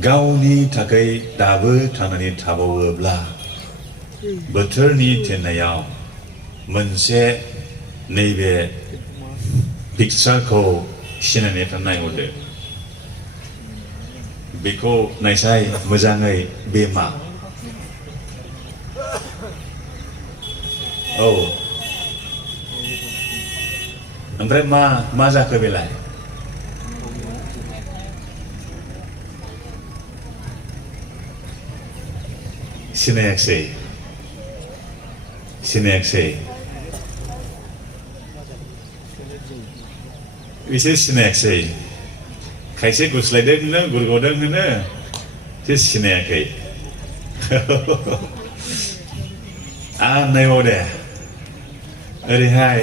गावनि थाखाय दाबो थांनानै थाबावोब्ला बोथोरनि थिननायाव मोनसे नैबे पिक्चारखौ सिनायनानै नायहरदो बेखौ नायसाय मोजाङै बे मा औ ओमफ्राय मा जाखो बेलाय सिनायाखसै बिसोर सिनायाखसै खायसे गुस्लायदों होनो गुरग'दों होनो बिसोर सिनायाखै आं नायबाव दे ओरैहाय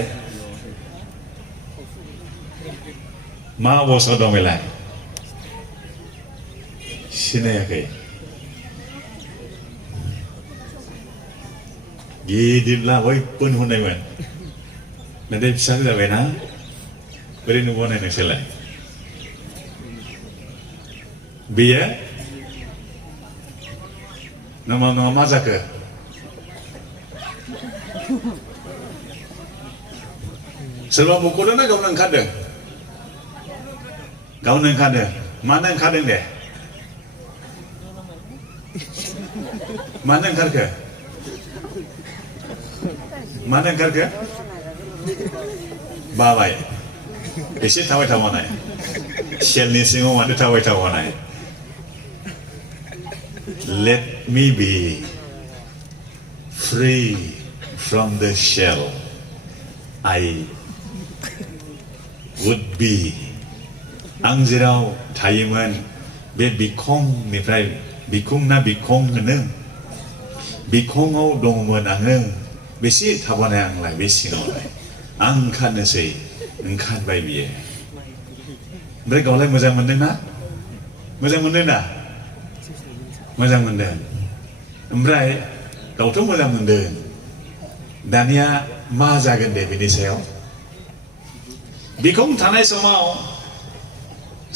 मा अबस्थायाव दं बेलाय सिनायाखै गिदिरब्ला बयबो नुहुरनायमोन नाथाय फिसा जाबायना बोरै नुबावनाय नोंसोरलाय बेयो नङा मा जाखो सोरबा मुख'दों ना गावनो ओंखारदों मानो ओंखारदों दे मानो ओंखारखो बाबाय एसे थाबाय थाबावनाय सेलनि सिङाव मानो थाबाय थाबावनाय let me be free from the shell I would be आं जेराव थायोमोन बे बिखंनिफ्राय बिखुं ना बिखं होनो बिखङाव दंमोन आङो बेसे थाबानाय आंलाय बे सिङावलाय आं ओंखारबाय बियो ओमफ्राय गावलाय मोजां मोनदों ना मोजां मोनदों ओमफ्राय गावथ' मोजां मोनदों दानिया मा जागोन दे बेनि सायाव बिखं थानाय समाव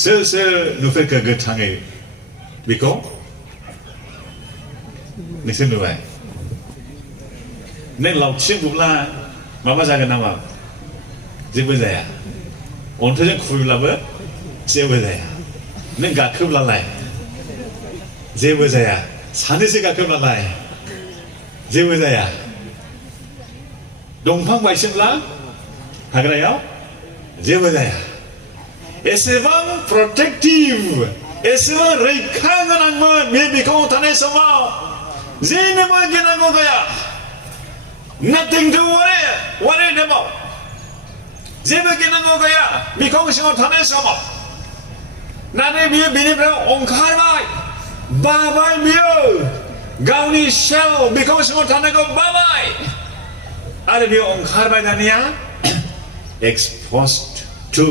सोर नुफेरखो गोथाङै बेखौ नोंसोर नुबाय नों लावथिजों बुब्ला माबा जागोन नामा जेबो जाया अन्थाइजों खुबैब्लाबो जेबो जाया नों गाखोब्लालाय जेबो जाया सानैसो गाखोब्लालाय जेबो जाया दंफां बायसोमब्ला हाग्रायाव जेबो जाया एसेबां प्रटेक्टिभ एसेबां रैखा गोनांमोन बे बिखङाव थानाय समाव जेनोबो गिनांगौ गैया nothing to worry about जेबो गिनांगौ गैया बिखं सिङाव थानाय समाव नाथाय बियो बेनिफ्राय ओंखारबाय बाबाय बियो गावनि सेल बिखं सिङाव थानायखौ बाबाय आरो बियो ओंखारबाय दानिया exposed to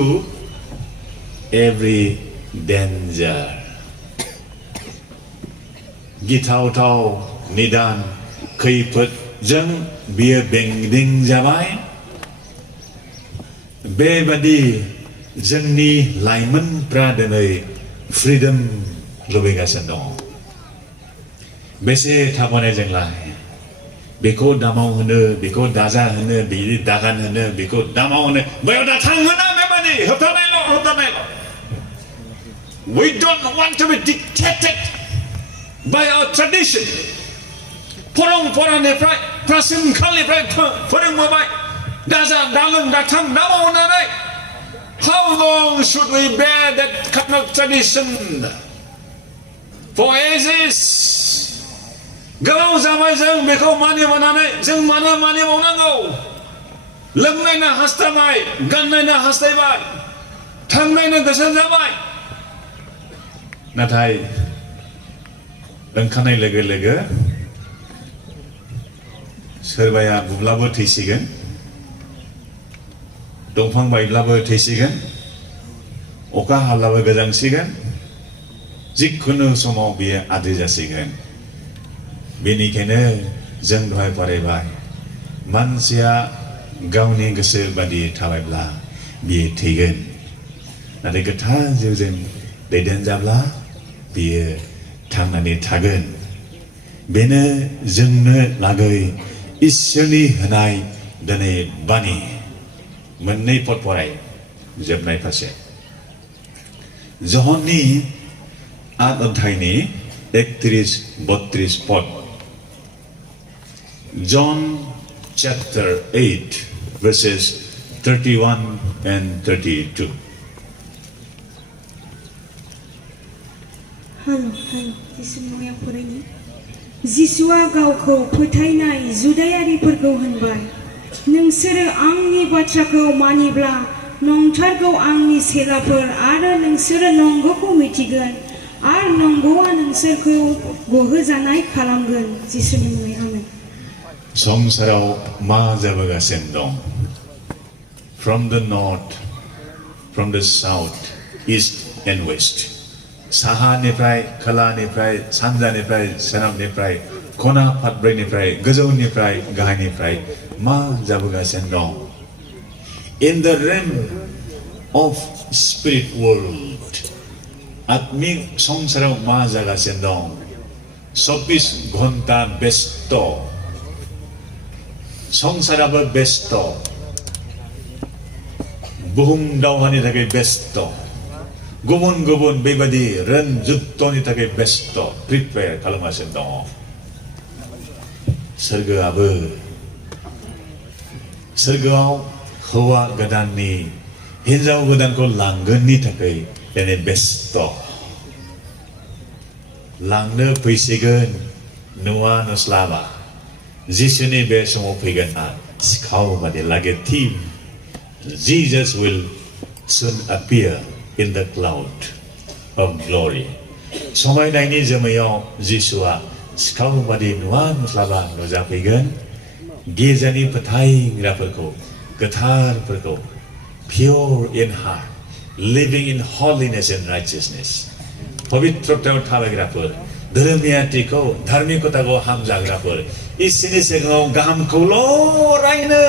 every danger गिथावथाव निदान खैफोदजों बियो बेंदिं जाबाय बेबादि जोंनि लाइमोनफ्रा दिनै फ्रिडम लुबैगासिनो दं बेसे थाबानाय जोंलाय बेखौ दामाव होनो बेखौ दाजा होनो बिदि दागान होनो बेखौ दामाव होनो बैयाव दाथां होनो बेबादि होबथानायल' we don't want to be dictated by our tradition परम्परानिफ्राय प्राचीन कालनिफ्राय फोरोंबोबाय दाजा दालों दाथां दामाव होननानै how long should we bear that kind of tradition for ages गोबाव जाबाय जों बेखौ मानिबोनानै जों मानो मानिबावनांगौ लोंनायनो हास्थायबाय गाननायनो हास्थायबाय थांनायनो गोसो जाबाय नाथाय ओंखारनाय लोगो लोगो सोरबाया बुब्लाबो थैसिगोन दंफां बायब्लाबो थैसिगोन अखा हाब्लाबो गोजांसिगोन जिखुनु समाव बियो आद्रि जासिगोन बेनिखायनो जों दहाय फरायबाय मानसिया गावनि गोसो बादि थाबायब्ला बियो थैगोन नाथाय गोथार जिउजों दैदेनजाब्ला बियो थांनानै थागोन बेनो जोंनो लागै इसोरनि होनाय दिनै बानि मोननै पद फराय जोबनाय फारसे जहननि 8 अध्यायनि 31-32 पद John chapter 8 verses 31 and 32 जिसुआ गावखौ फोथायनाय जुदायारिफोरखौ होनबाय नोंसोरो आंनि बाथ्राखौ मानिब्ला नंथारगौ आंनि सेलाफोर आरो नोंसोरो नंगौखौ मिथिगोन आरो नंगौआ नोंसोरखौ गहोजानाय खालामगोन जिसुनि मुङै आमेन संसाराव मा जाबोगासिनो दं from the north from the south east and west साहानिफ्राय खोलानिफ्राय सानजानिफ्राय सोनाबनिफ्राय खना फादब्रैनिफ्राय गोजौनिफ्राय गाहायनिफ्राय मा जाबोगासिनो दं in the realm of spirit world आत्मिक संसाराव मा जागासिनो दं 24 घन्टा व्यस्त संसाराबो व्यस्त बुहुम दावहानि थाखाय व्यस्त गुबुन गुबुन बेबायदि रोन जुद्धनि थाखाय व्यस्त प्रिपेयार खालामगासिनो दङ सोरगोआव हौवा गोदाननि हिनजाव गोदानखौ लांगोननि थाखाय दिनै व्यस्त लांनो फैसिगोन नुवा नुस्लाबा जिसुनि बे समाव फैगोन सिखाव बादि लागै थिम Jesus will soon appear in the cloud of glory समायनायनि जोमैयाव जिसुआ सिखाव बादि नुवा नुस्लाबा नुजाफैगोन गिर्जानि फोथायग्राफोरखौ गोथारफोरखौ pure in heart living in holiness and righteousness पवित्रतायाव थाबायग्राफोर धोरोमियाथिखौ धार्मिकताखौ हामजाग्राफोर इसोरनि सिगाङाव गाहामखौल' रायनो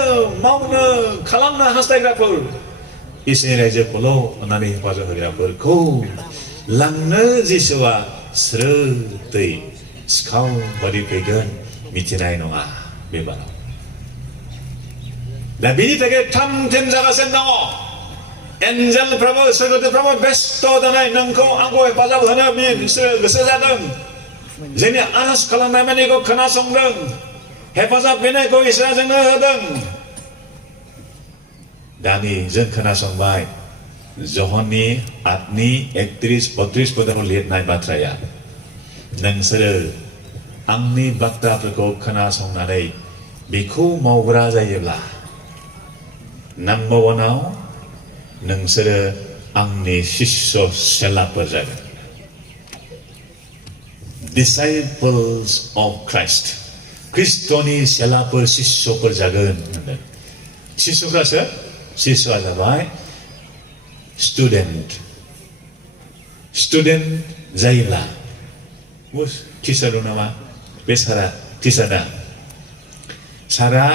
मावनो खालामनो हास्थायग्राफोर इसोरनि रायजोखौल' अननानै हेफाजाब होग्राफोरखौ लांनो जिसुआ स्रोदै सिखाव बादि फैगोन मिथिनाय नङा बे बाराव दा बेनि थाखाय थाम थिम जागासिनो दङ एन्जेलफ्राबो सोरगोदेवफ्राबो व्यस्त जानाय नोंखौ आंखौ हेफाजाब होनो बिसोरो गोसो जादों जोंनि आरज खालामनाय मानिखौ खोनासंदों हेफाजाब बिनायखौ इसोरा जोंनो होदों दानि जों खोनासंबाय जहननि 8नि 31-32 पदाव लिरनाय बाथ्राया नोंसोरो आंनि बाथ्राफोरखौ खोनासंनानै बेखौ मावग्रा जायोब्ला नाम्बार 1आव नोंसोरो आंनि शिष्य सेलाफोर जागोन disciples of Christ ख्रिस्ट'नि सेलाफोर शिष्यफोर जागोन होनदों शिष्यफ्रा सोर शिष्यआ जाबाय स्टुडेन्ट जायोब्ला टिचार दं नामा बे सारा टिचारा सारा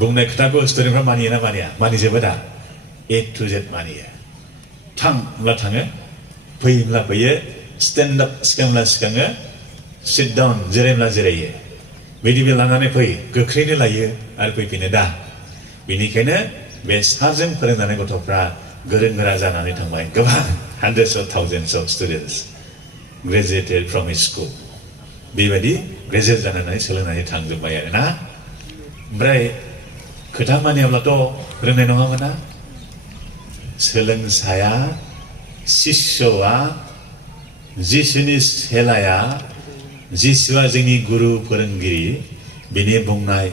बुंनाय खोथाखौ स्टुडेन्टफ्रा मानियो ना मानिया मानिजोबो दा A to Z मानियो थां होनब्ला थाङो फै होनब्ला फैयो स्टेन्ड आप सिखांब्ला सिखाङो सिट डाउन जिरायब्ला जिरायो बिदि लानानै फै गोख्रैनो लायो आरो फैफिनो दा बेनिखायनो बे सारजों फोरोंनानै गथ'फ्रा गोरों गोरा जानानै थांबाय गोबां hundreds of thousands of students graduated from his school बेबायदि ग्रेजुवेट जानानै सोलोंनानै थांजोब्बाय आरोना ओमफ्राय खोथा मानियाब्लाथ' रोंनाय नङामोन ना सोलोंसाया शिष्यआ जिसुनि सेलाया जिसुआ जोंनि गुरु फोरोंगिरि बिनि बुंनाय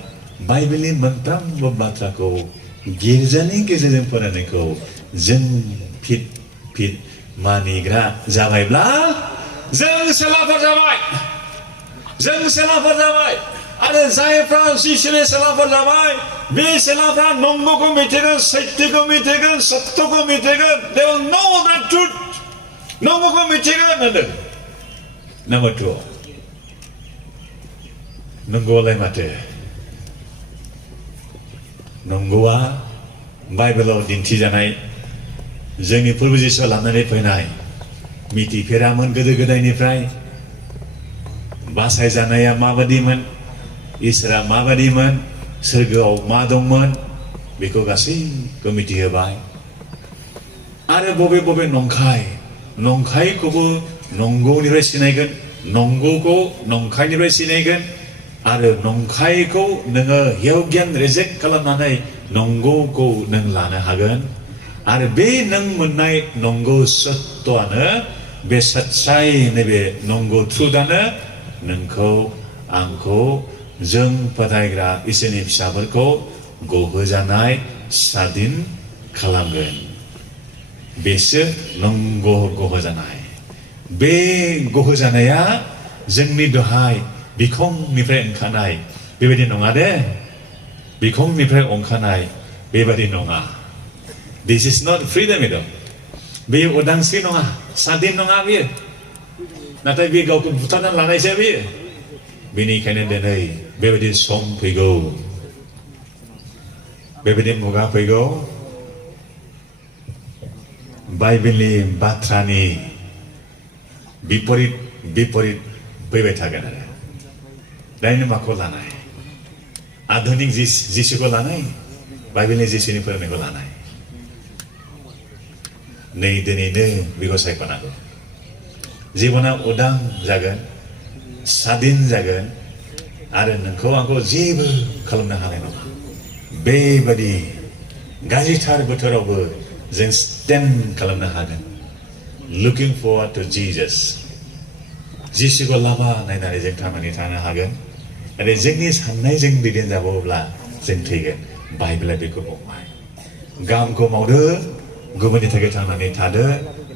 बाइबेलनि मोनफ्रोमबो बाथ्राखौ गिर्जानि गेजेरजों फोरोंनायखौ जों फिट मानिग्रा जाबायब्ला जों सेलाफोर जाबाय आरो जायफ्रा जिसुनि सेलाफोर जाबाय बे सेलाफ्रा नंगौखौ मिथिगोन सत्यखौ मिथिगोन सत्यखौ मिथिगोन they will know the truth नंगौखौ मिथिगोन होनदों नाम्बार 2 नंगौआलाय माथो नंगौआ बाइबेलाव दिन्थिजानाय जोंनि फोरबो जिसुआ लानानै फैनाय मिथिफेरामोन गोदो गोदायनिफ्राय बासायजानाया माबादिमोन इसोरा माबादिमोन सोरगोआव मा दंमोन बेखौ गासैखौ मिथिहोबाय आरो बबे बबे नंखायखौबो नंगौनिफ्राय सिनायगोन नंगौखौ नंखायनिफ्राय सिनायगोन आरो नंखायखौ नोङो हेव गियान रिजेक्ट खालामनानै नंगौखौ नों लानो हागोन आरो बे नों मोननाय नंगौ सत्यआनो बे सच्चाइ नैबे नंगौ ट्रुथआनो नोंखौ आंखौ जों फोथायग्रा इसोरनि फिसाफोरखौ गहोजानाय स्वाधीन खालामगोन बेसो नंगौ गहोजानाय बे गहोजानाया जोंनि दहाय बिखंनिफ्राय ओंखारनाय बेबायदि नङा दे बिखंनिफ्राय ओंखारनाय बेबायदि नङा This is not freedom बेयो उदांस्रि नङा स्वाधीन नङा बेयो नाथाय बे गावखौ बुथारना लानायसो बेयो बेनिखायनो दिनै बेबायदि सम फैगौ बेबायदि मुगा फैगौ बाइबेलनि बाथ्रानि बिपरित फैबाय थागोन आरो दानि माखौ लानाय आधुनिक जिसुखौ लानाय बाइबेलनि जिसुनि फोरोंनायखौ लानाय नै दिनैनो बेखौ सायख'नांगौ जिबना उदां जागोन स्वाधीन जागोन आरो नोंखौ आंखौ जेबो खालामनो हानाय नङा बेबायदि गाज्रिथार बोथोरावबो जों स्टेन्ड खालामनो हागोन लुकिं फरवार्ड टु जीसास जिसुखौ लामा नायनानै जों थांनानै थानो हागोन आरो जोंनि साननायजों दैदेनजाबावोब्ला जों थैगोन बाइबेला बेखौ बुंबाय गाहामखौ मावदो गुबुननि थाखाय थांनानै थादो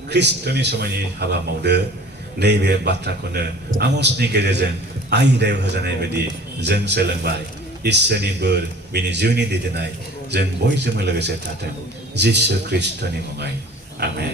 ख्रिस्ट'नि समायनि हाबा मावदो नैबे बाथ्राखौनो आमसनि गेजेरजों आयदायाव होजानाय बायदि जों सोलोंबाय इसोरनि बोर बिनि जिउनि दैदेननाय जों बयजोंबो लोगोसे थाथों जिसु ख्रिस्ट'नि मुङै आमेन